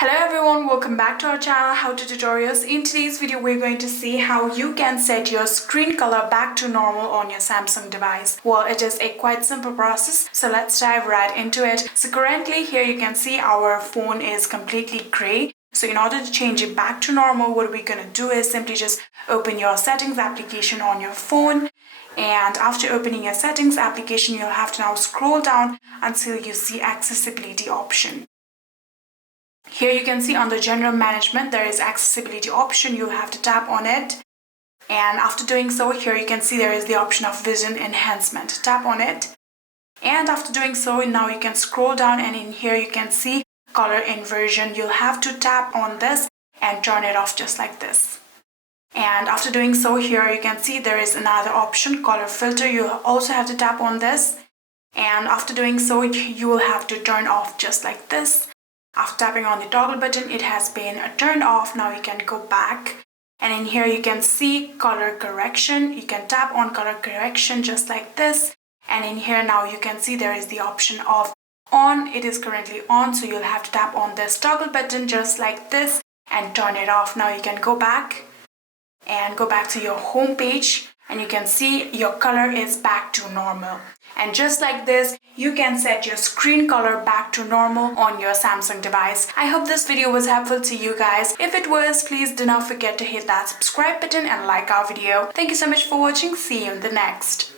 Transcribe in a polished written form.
Hello everyone, welcome back to our channel How To Tutorials. In today's video we're going to see how you can set your screen color back to normal on your Samsung device. Well, it is a quite simple process, so let's dive right into it. So currently here you can see our phone is completely gray. So in order to change it back to normal, what we're going to do is simply just open your settings application on your phone. And after opening your settings application, you'll have to now scroll down until you see accessibility option. Here you can see under general management there is accessibility option. You have to tap on it, and after doing so, here you can see there is the option of vision enhancement. Tap on it, and after doing so, now you can scroll down, and in here you can see color inversion. You'll have to tap on this and turn it off just like this. And after doing so, here you can see there is another option, color filter. You also have to tap on this, and after doing so, you will have to turn off just like this. After tapping on the toggle button, it has been turned off. Now you can go back, and in here you can see color correction. You can tap on color correction just like this, and in here now you can see there is the option of on. It is currently on, so you'll have to tap on this toggle button just like this and turn it off. Now you can go back and go back to your home page, and you can see your color is back to normal. And just like this, you can set your screen color back to normal on your Samsung device. I hope this video was helpful to you guys. If it was, please do not forget to hit that subscribe button and like our video. Thank you so much for watching. See you in the next.